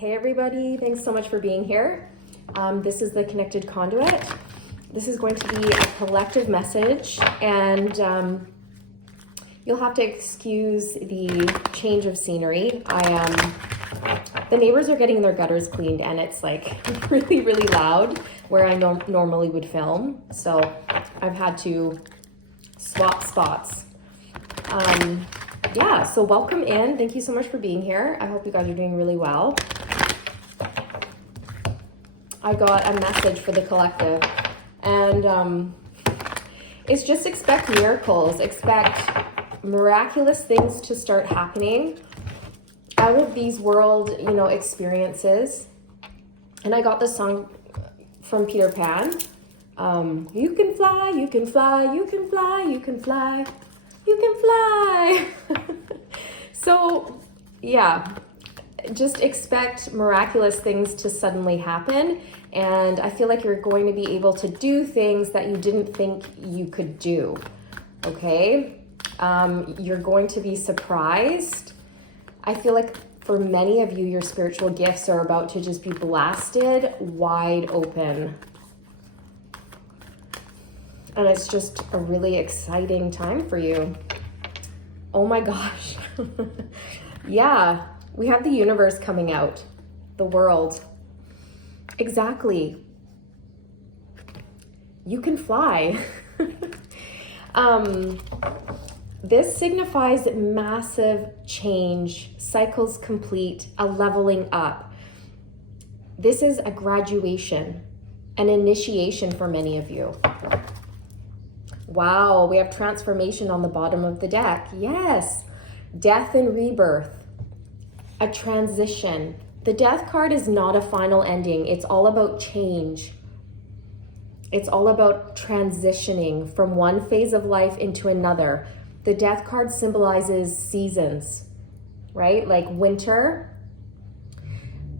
Hey everybody, thanks so much for being here. This is the Connected Conduit. This is going to be a collective message, and you'll have to excuse the change of scenery. The neighbors are getting their gutters cleaned, and it's like really, really loud where I normally would film. So I've had to swap spots. Yeah, so welcome in. Thank you so much for being here. I hope you guys are doing really well. I got a message for the collective, and it's just expect miracles, expect miraculous things to start happening out of these world, experiences. And I got this song from Peter Pan. You can fly, you can fly, you can fly, you can fly, you can fly. So, yeah. Just expect miraculous things to suddenly happen, and I feel like you're going to be able to do things that you didn't think you could do. Okay, you're going to be surprised. I feel like for many of you, your spiritual gifts are about to just be blasted wide open, and it's just a really exciting time for you. Oh my gosh. Yeah. We have the universe coming out, the world. Exactly. You can fly. This signifies massive change, cycles complete, a leveling up. This is a graduation, an initiation for many of you. Wow, we have transformation on the bottom of the deck. Yes, death and rebirth. A transition. The death card is not a final ending. It's all about change. It's all about transitioning from one phase of life into another. The death card symbolizes seasons, right? Like winter,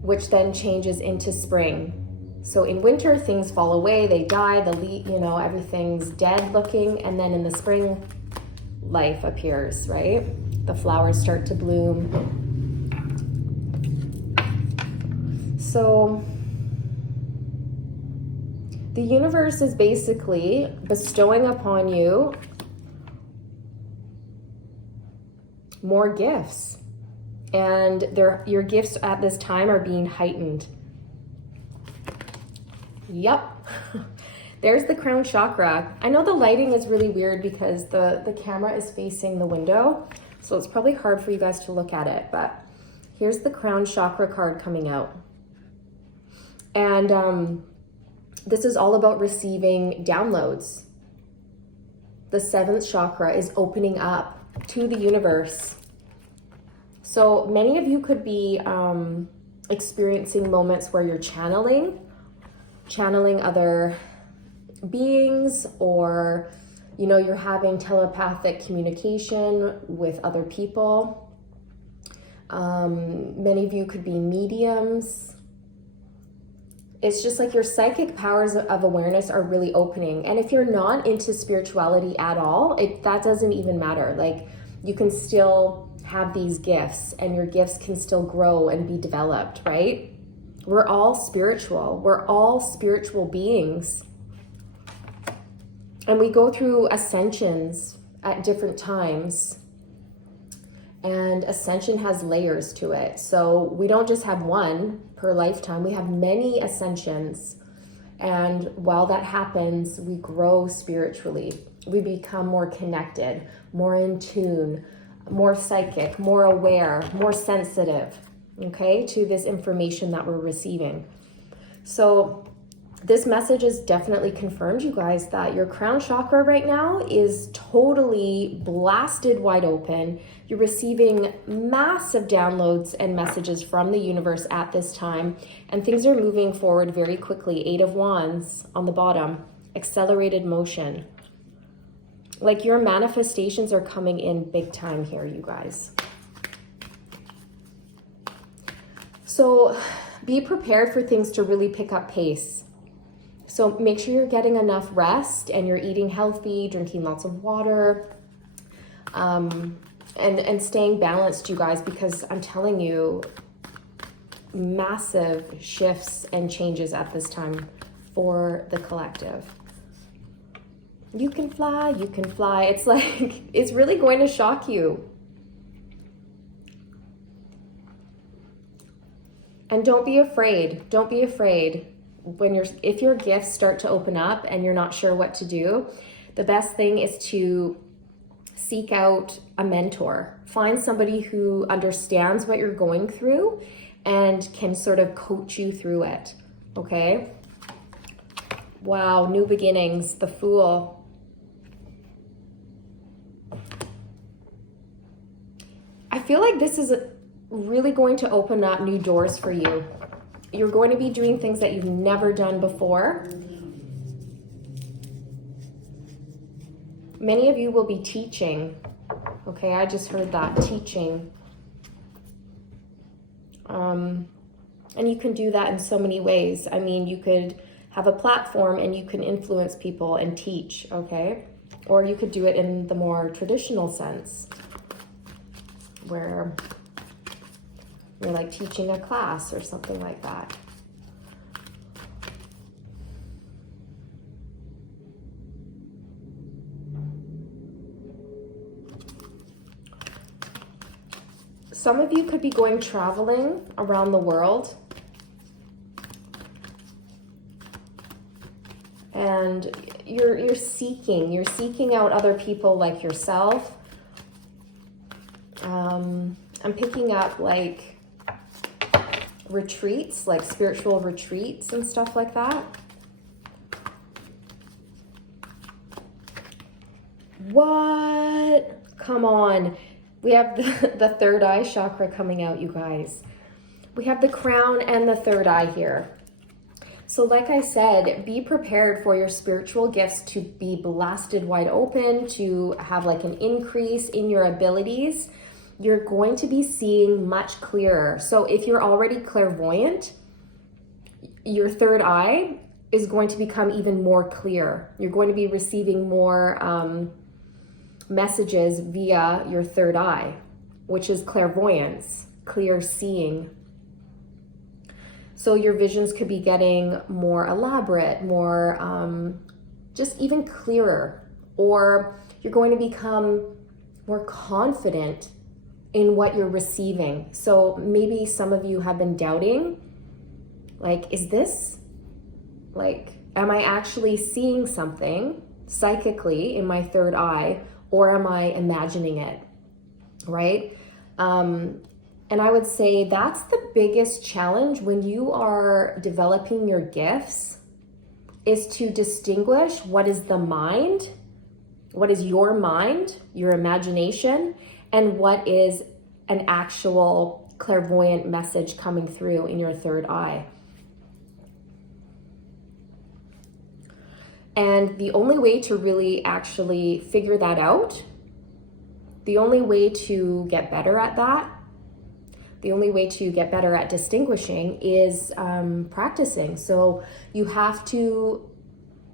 which then changes into spring. So in winter, things fall away, they die, everything's dead looking. And then in the spring, life appears, right? The flowers start to bloom. So the universe is basically bestowing upon you more gifts, and your gifts at this time are being heightened. Yep. There's the crown chakra. I know the lighting is really weird because the camera is facing the window, so it's probably hard for you guys to look at it, but here's the crown chakra card coming out. And this is all about receiving downloads. The seventh chakra is opening up to the universe. So many of you could be experiencing moments where you're channeling other beings, or you're having telepathic communication with other people. Many of you could be mediums. It's just like your psychic powers of awareness are really opening. And if you're not into spirituality at all, that doesn't even matter. Like, you can still have these gifts, and your gifts can still grow and be developed, right? We're all spiritual. We're all spiritual beings. And we go through ascensions at different times. And ascension has layers to it. So we don't just have one per lifetime, we have many ascensions. And while that happens, we grow spiritually. We become more connected, more in tune, more psychic, more aware, more sensitive, okay, to this information that we're receiving. So this message is definitely confirmed, you guys, that your crown chakra right now is totally blasted wide open. You're receiving massive downloads and messages from the universe at this time, and things are moving forward very quickly. 8 of Wands on the bottom, accelerated motion. Like, your manifestations are coming in big time here, you guys. So be prepared for things to really pick up pace. So make sure you're getting enough rest, and you're eating healthy, drinking lots of water, and staying balanced, you guys, because I'm telling you, massive shifts and changes at this time for the collective. You can fly, you can fly. It's like, it's really going to shock you. And don't be afraid. Don't be afraid. If your gifts start to open up and you're not sure what to do, the best thing is to seek out a mentor. Find somebody who understands what you're going through and can sort of coach you through it. Okay? Wow, new beginnings, the Fool. I feel like this is really going to open up new doors for you. You're going to be doing things that you've never done before. Many of you will be teaching. Okay, I just heard that, teaching. And you can do that in so many ways. I mean, you could have a platform and you can influence people and teach, okay? Or you could do it in the more traditional sense, where you're like teaching a class or something like that. Some of you could be going traveling around the world. And you're seeking out other people like yourself. I'm picking up like retreats, like spiritual retreats and stuff like that. What? Come on. We have the third eye chakra coming out, you guys. We have the crown and the third eye here. So like I said, be prepared for your spiritual gifts to be blasted wide open, to have like an increase in your abilities. You're going to be seeing much clearer. So if you're already clairvoyant, your third eye is going to become even more clear. You're going to be receiving more messages via your third eye, which is clairvoyance, clear seeing. So your visions could be getting more elaborate, more just even clearer, or you're going to become more confident in what you're receiving. So maybe some of you have been doubting, like, is this, like, am I actually seeing something psychically in my third eye, or am I imagining it, right? And I would say that's the biggest challenge when you are developing your gifts, is to distinguish what is the mind, what is your mind, your imagination, and what is an actual clairvoyant message coming through in your third eye. And the only way to really actually figure that out, the only way to get better at that, the only way to get better at distinguishing is practicing. So you have to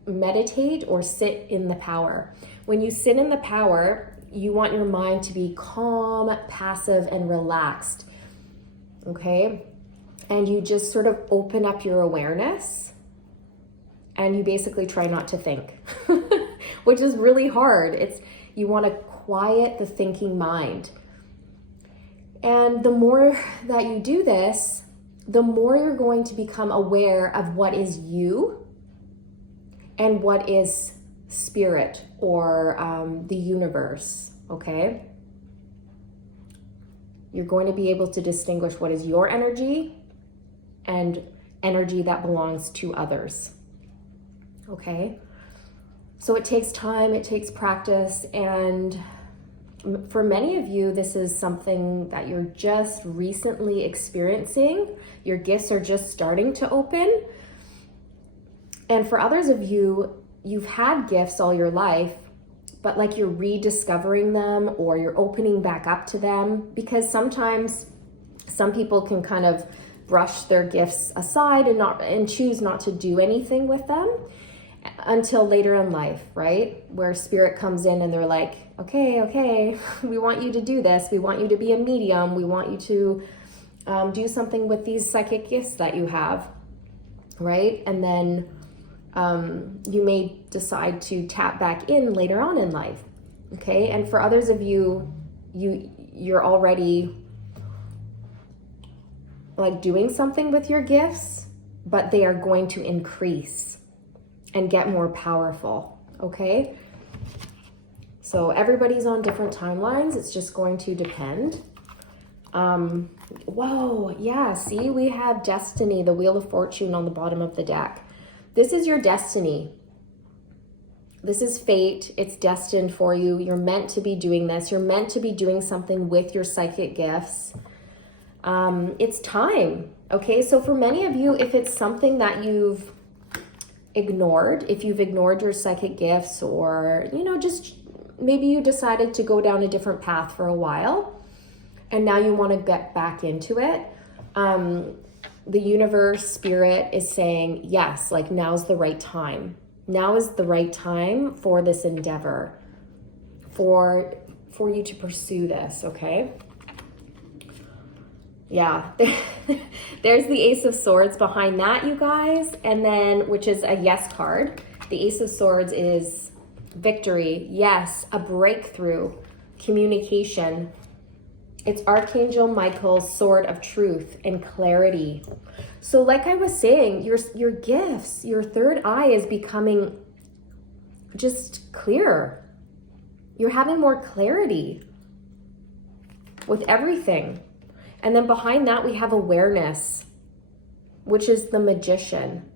meditate or sit in the power. When you sit in the power, you want your mind to be calm, passive, and relaxed, okay? And you just sort of open up your awareness and you basically try not to think, which is really hard. You want to quiet the thinking mind. And the more that you do this, the more you're going to become aware of what is you and what is spirit or the universe, okay? You're going to be able to distinguish what is your energy and energy that belongs to others, okay? So it takes time, it takes practice, and for many of you, this is something that you're just recently experiencing. Your gifts are just starting to open. And for others of you, you've had gifts all your life, but like you're rediscovering them or you're opening back up to them, because sometimes some people can kind of brush their gifts aside and choose not to do anything with them until later in life, right? Where spirit comes in and they're like, okay, we want you to do this. We want you to be a medium. We want you to do something with these psychic gifts that you have, right? And then you may decide to tap back in later on in life, okay? And for others of you, you're already like doing something with your gifts, but they are going to increase and get more powerful, okay? So everybody's on different timelines. It's just going to depend. Whoa, yeah, see, we have destiny, the Wheel of Fortune on the bottom of the deck. This is your destiny. This is fate. It's destined for you. You're meant to be doing this. You're meant to be doing something with your psychic gifts. It's time, okay? So for many of you, if it's something that you've ignored, if you've ignored your psychic gifts, or, you know, just maybe you decided to go down a different path for a while and now you want to get back into it, the universe, spirit is saying, yes, like now's the right time. Now is the right time for this endeavor, for you to pursue this, okay? Yeah, there's the Ace of Swords behind that, you guys, and then, which is a yes card. The Ace of Swords is victory, yes, a breakthrough, communication. It's Archangel Michael's sword of truth and clarity. So like I was saying, your gifts, your third eye is becoming just clearer. You're having more clarity with everything. And then behind that, we have awareness, which is the Magician.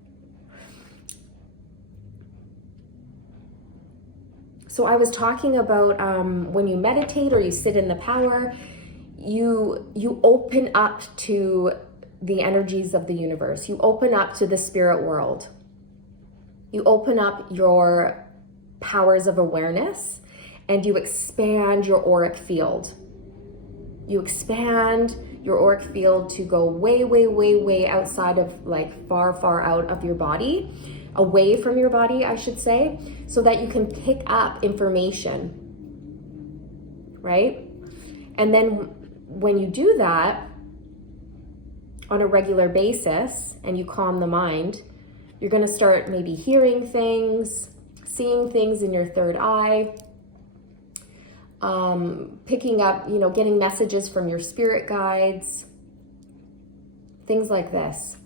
So I was talking about when you meditate or you sit in the power, you open up to the energies of the universe. You open up to the spirit world. You open up your powers of awareness and you expand your auric field. You expand your auric field to go way, way, way, way outside of, like, far, far out of your body, away from your body, I should say, so that you can pick up information, right? And then when you do that on a regular basis and you calm the mind, you're going to start maybe hearing things, seeing things in your third eye, picking up, you know, getting messages from your spirit guides, things like this.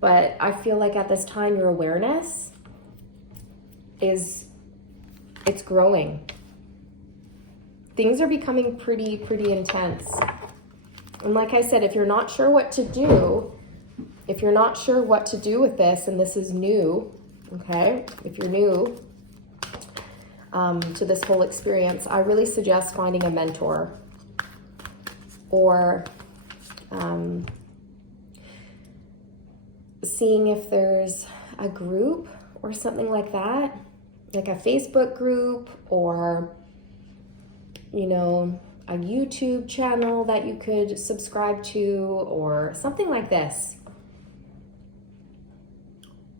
But I feel like at this time, your awareness it's growing. Things are becoming pretty intense. And like I said, if you're not sure what to do, if you're not sure what to do with this, and this is new, okay? If you're new to this whole experience, I really suggest finding a mentor or seeing if there's a group or something like that, like a Facebook group or, you know, a YouTube channel that you could subscribe to or something like this.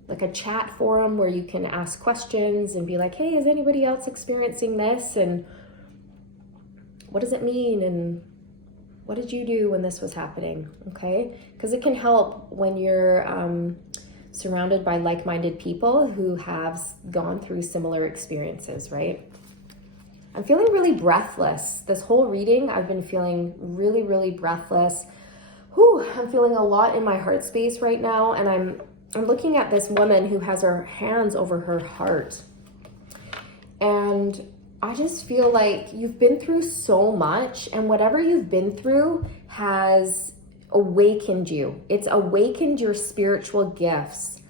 Like a chat forum where you can ask questions and be like, hey, is anybody else experiencing this? And what does it mean? And what did you do when this was happening? Okay? Because it can help when you're surrounded by like-minded people who have gone through similar experiences, right? I'm feeling really breathless. This whole reading, I've been feeling really, really breathless. Whew, I'm feeling a lot in my heart space right now, and I'm looking at this woman who has her hands over her heart. And I just feel like you've been through so much, and whatever you've been through has awakened you. It's awakened your spiritual gifts.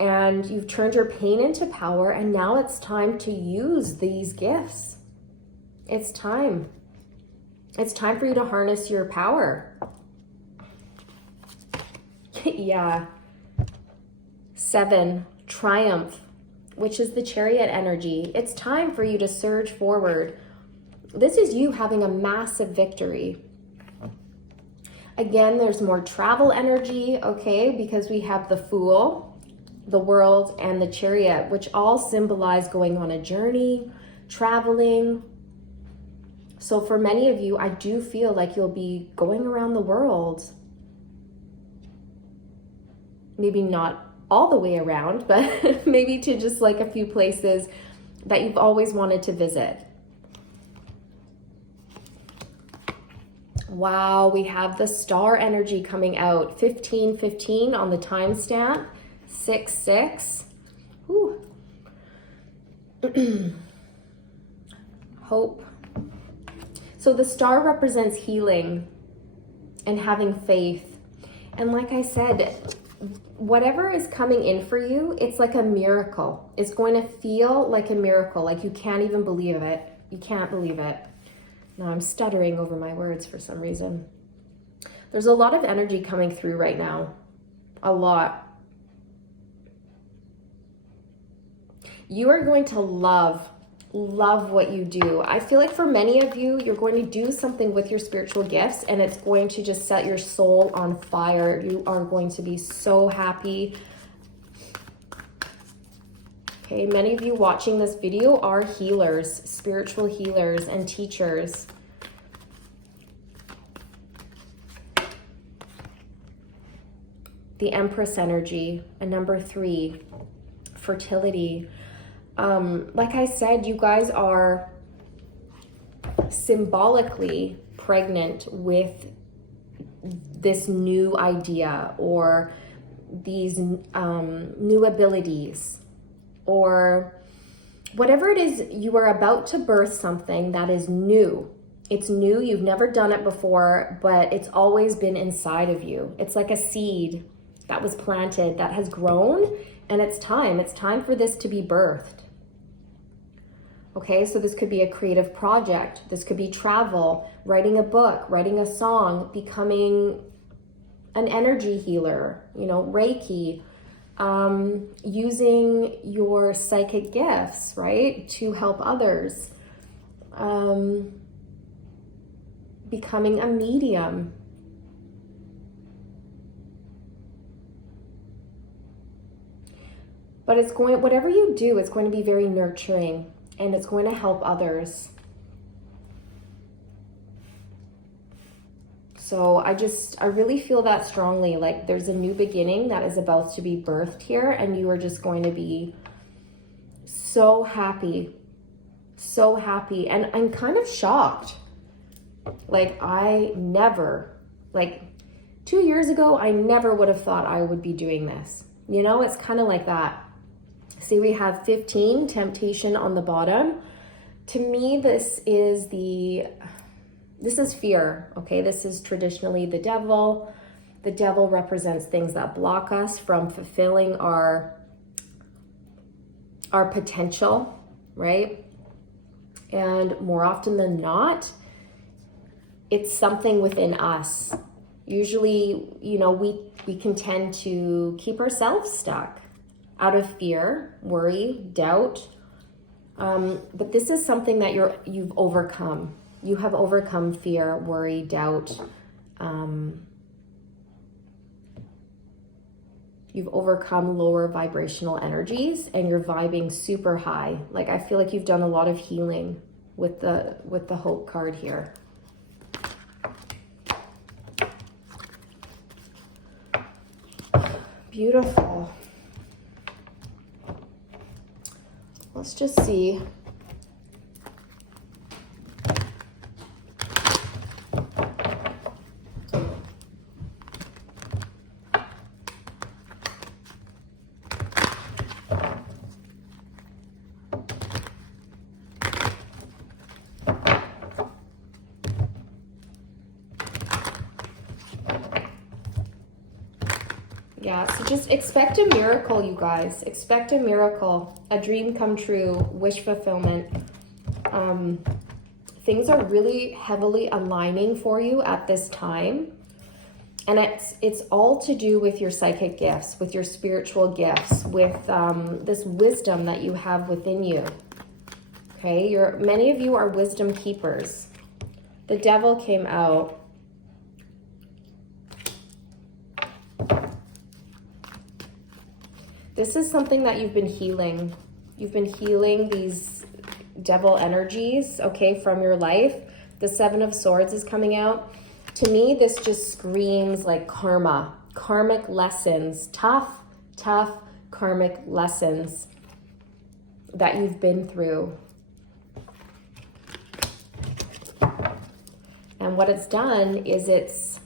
And you've turned your pain into power, and now it's time to use these gifts. It's time. It's time for you to harness your power. Yeah. 7, triumph, which is the Chariot energy. It's time for you to surge forward. This is you having a massive victory. Again, there's more travel energy, okay, because we have the Fool, the World, and the Chariot, which all symbolize going on a journey, traveling. So for many of you, I do feel like you'll be going around the world. Maybe not all the way around, but maybe to just like a few places that you've always wanted to visit. Wow, we have the star energy coming out. 1515 on the timestamp. 66. Whew. Hope. So the star represents healing and having faith. And like I said, whatever is coming in for you, it's like a miracle. It's going to feel like a miracle, like you can't even believe it. You can't believe it. Now I'm stuttering over my words for some reason. There's a lot of energy coming through right now. A lot. You are going to love what you do. I feel like for many of you, you're going to do something with your spiritual gifts and it's going to just set your soul on fire. You are going to be so happy. Okay, many of you watching this video are healers, spiritual healers and teachers. The Empress energy, and number 3, fertility. Like I said, you guys are symbolically pregnant with this new idea or these new abilities, or whatever it is. You are about to birth something that is new. It's new. You've never done it before, but it's always been inside of you. It's like a seed that was planted, that has grown, and it's time. It's time for this to be birthed. Okay, so this could be a creative project. This could be travel, writing a book, writing a song, becoming an energy healer, you know, Reiki, using your psychic gifts, right, to help others, becoming a medium. But it's going, whatever you do, it's going to be very nurturing and it's going to help others. So I really feel that strongly, like there's a new beginning that is about to be birthed here, and you are just going to be so happy, so happy. And I'm kind of shocked. Like like 2 years ago, I never would have thought I would be doing this. You know, it's kind of like that. See, we have 15, temptation on the bottom. To me, this is fear, okay? This is traditionally the devil. The devil represents things that block us from fulfilling our potential, right? And more often than not, it's something within us. Usually, you know, we can tend to keep ourselves stuck out of fear, worry, doubt. But this is something that you've overcome. You have overcome fear, worry, doubt. You've overcome lower vibrational energies and you're vibing super high. Like I feel like you've done a lot of healing with the Hope card here. Beautiful. Let's just see. Yeah, so just expect a miracle, you guys. Expect a miracle, a dream come true, wish fulfillment. Things are really heavily aligning for you at this time. And it's all to do with your psychic gifts, with your spiritual gifts, with this wisdom that you have within you. Okay, many of you are wisdom keepers. The devil came out. This is something that you've been healing. You've been healing these devil energies, okay, from your life. The Seven of Swords is coming out. To me, this just screams like karma, karmic lessons, tough karmic lessons that you've been through. And what it's done is it's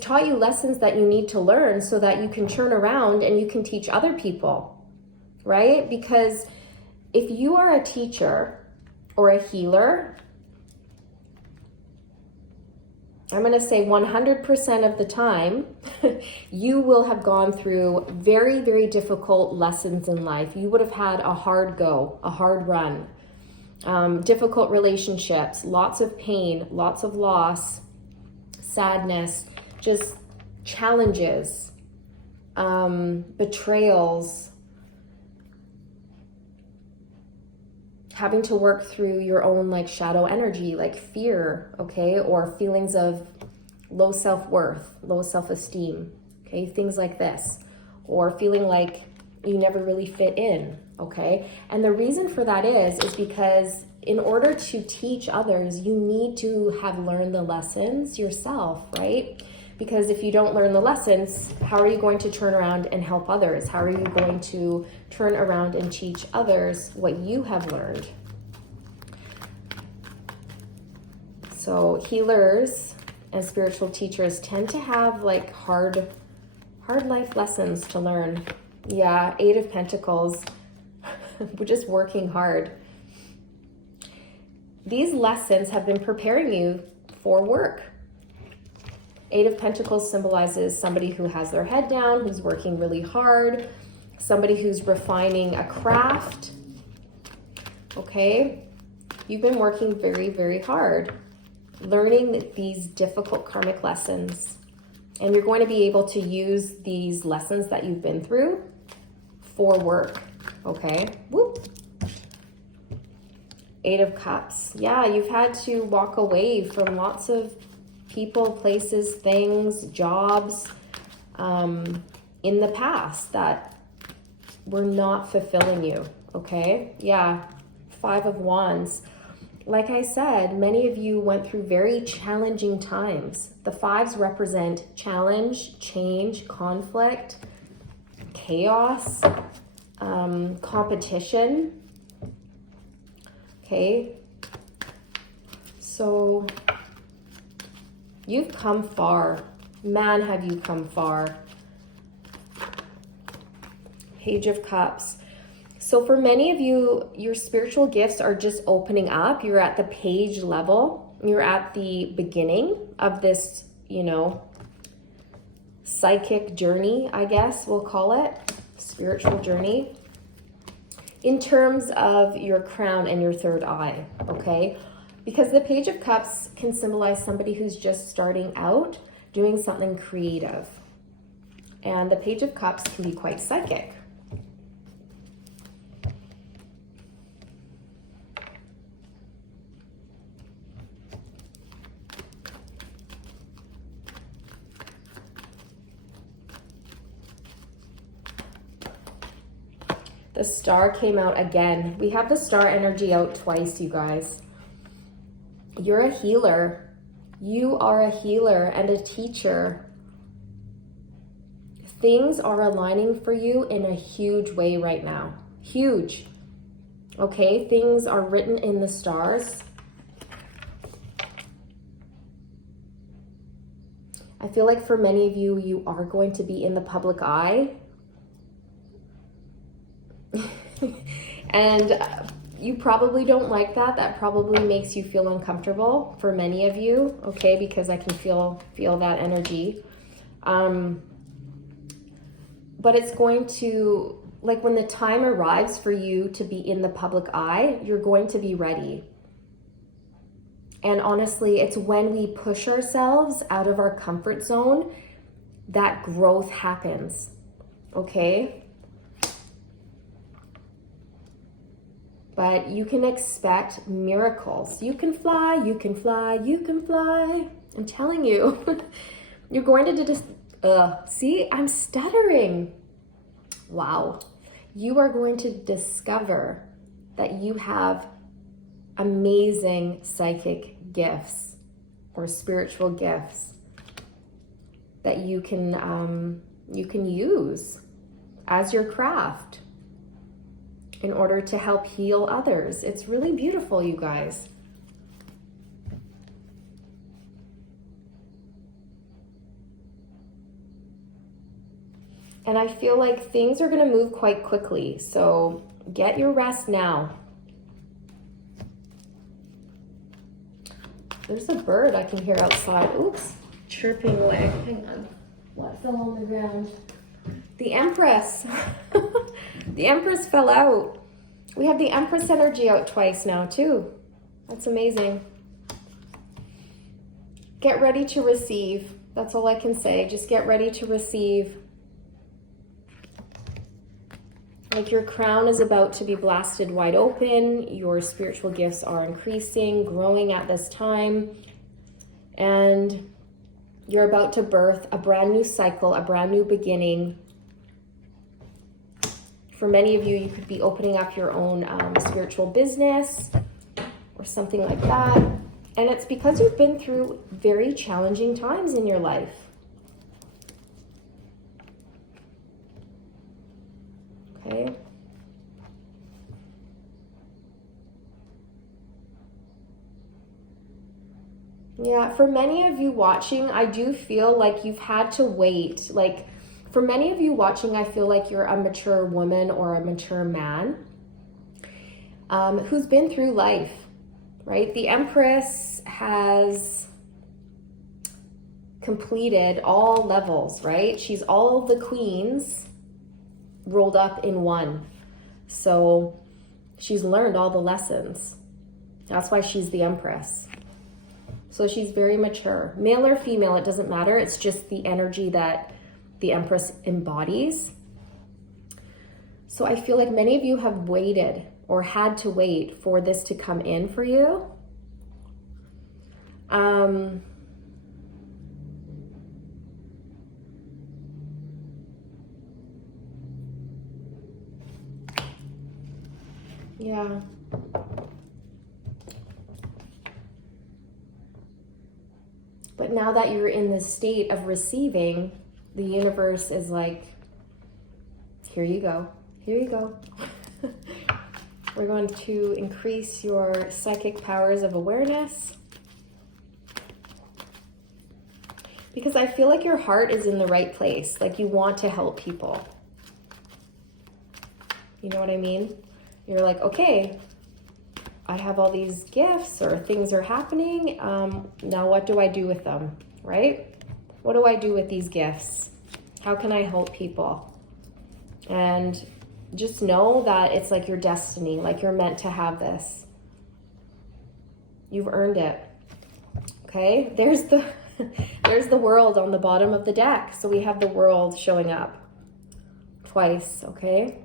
taught you lessons that you need to learn so that you can turn around and you can teach other people, right? Because if you are a teacher or a healer, I'm going to say 100% of the time, you will have gone through very, very difficult lessons in life. You would have had a hard go, a hard run, difficult relationships, lots of pain, lots of loss, sadness, just challenges, betrayals, having to work through your own like shadow energy, like fear, okay, or feelings of low self-worth, low self-esteem, okay, things like this, or feeling like you never really fit in, okay? And the reason for that is because in order to teach others, you need to have learned the lessons yourself, right? Because if you don't learn the lessons, how are you going to turn around and help others? How are you going to turn around and teach others what you have learned? So healers and spiritual teachers tend to have like hard life lessons to learn. Yeah, Eight of Pentacles. We're just working hard. These lessons have been preparing you for work. Eight of Pentacles symbolizes somebody who has their head down, who's working really hard, somebody who's refining a craft, okay? You've been working very, very hard, learning these difficult karmic lessons, and you're going to be able to use these lessons that you've been through for work, okay? Whoop. Eight of Cups. Yeah, you've had to walk away from lots of people, places, things, jobs in the past that were not fulfilling you, okay? Yeah, Five of Wands. Like I said, many of you went through very challenging times. The fives represent challenge, change, conflict, chaos, competition, okay? So you've come far. Man, have you come far. Page of Cups. So for many of you, your spiritual gifts are just opening up. You're at the page level. You're at the beginning of this, you know, psychic journey, I guess we'll call it. Spiritual journey. In terms of your crown and your third eye, okay? Because the Page of Cups can symbolize somebody who's just starting out doing something creative. And the Page of Cups can be quite psychic. The Star came out again. We have the Star energy out twice, you guys. You're a healer. You are a healer and a teacher. Things are aligning for you in a huge way right now. Huge. Okay, things are written in the stars. I feel like for many of you, you are going to be in the public eye. And you probably don't like that. That probably makes you feel uncomfortable for many of you, okay? Because I can feel that energy. But it's going to, like when the time arrives for you to be in the public eye, you're going to be ready. And honestly, it's when we push ourselves out of our comfort zone that growth happens, okay? But you can expect miracles. You can fly, you can fly, you can fly. I'm telling you, you're going to just, see, I'm stuttering. Wow. You are going to discover that you have amazing psychic gifts or spiritual gifts that you can use as your craft in order to help heal others. It's really beautiful, you guys. And I feel like things are going to move quite quickly. So get your rest now. There's a bird I can hear outside. Oops, chirping away. Hang on. What fell on the ground? The Empress. The Empress fell out. We have the Empress energy out twice now too. That's amazing. Get ready to receive. That's all I can say. Just get ready to receive. Like your crown is about to be blasted wide open. Your spiritual gifts are increasing, growing at this time. And you're about to birth a brand new cycle, a brand new beginning. For many of you, you could be opening up your own spiritual business or something like that. And it's because you've been through very challenging times in your life. Okay. Yeah, for many of you watching, I do feel like you've had to wait. Like, for many of you watching, I feel like you're a mature woman or a mature man who's been through life, right? The Empress has completed all levels, right? She's all of the queens rolled up in one. So she's learned all the lessons. That's why she's the Empress. So she's very mature. Male or female, it doesn't matter. It's just the energy that the Empress embodies. So I feel like many of you have waited or had to wait for this to come in for you. Yeah. But now that you're in this state of receiving, the universe is like, here you go. Here you go. We're going to increase your psychic powers of awareness. Because I feel like your heart is in the right place. Like you want to help people. You know what I mean? You're like, okay, I have all these gifts or things are happening. Now what do I do with them, right? What do I do with these gifts? How can I help people? And just know that it's like your destiny, like you're meant to have this. You've earned it. Okay, there's the world on the bottom of the deck. So we have the world showing up twice, okay?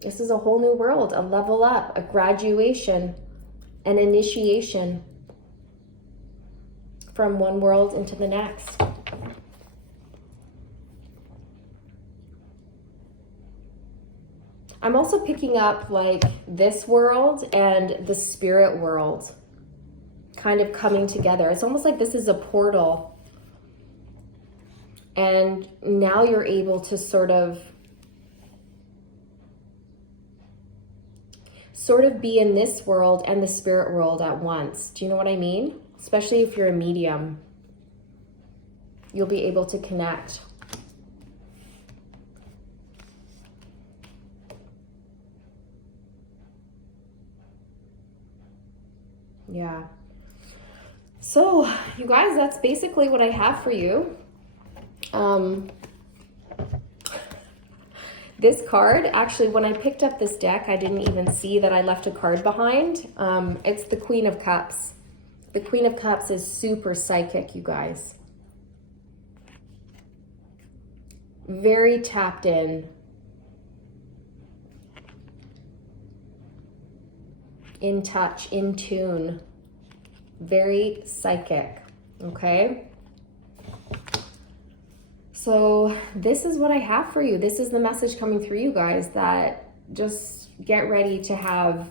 This is a whole new world, a level up, a graduation, an initiation from one world into the next. I'm also picking up like this world and the spirit world kind of coming together. It's almost like this is a portal. And now you're able to sort of be in this world and the spirit world at once. Do you know what I mean? Especially if you're a medium. You'll be able to connect. Yeah. So, you guys, that's basically what I have for you. This card, actually, when I picked up this deck, I didn't even see that I left a card behind. It's the Queen of Cups. The Queen of Cups is super psychic, you guys. Very tapped in touch, in tune, very psychic, okay? So this is what I have for you. This is the message coming through, you guys, that just get ready to have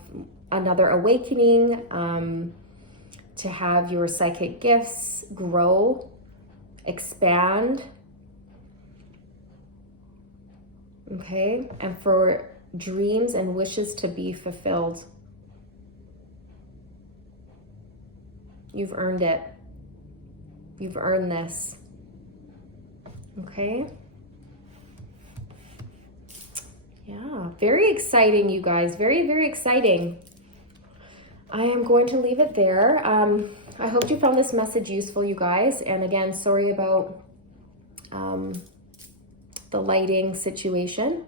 another awakening, to have your psychic gifts grow, expand. Okay, and for dreams and wishes to be fulfilled. You've earned it. You've earned this. Okay. Yeah, very exciting, you guys. Very, very exciting. I am going to leave it there. I hope you found this message useful, you guys. And again, sorry about the lighting situation.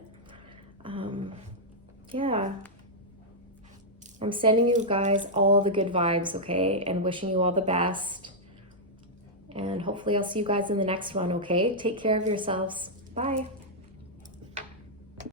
Yeah. I'm sending you guys all the good vibes, okay? And wishing you all the best. And hopefully I'll see you guys in the next one, okay? Take care of yourselves. Bye.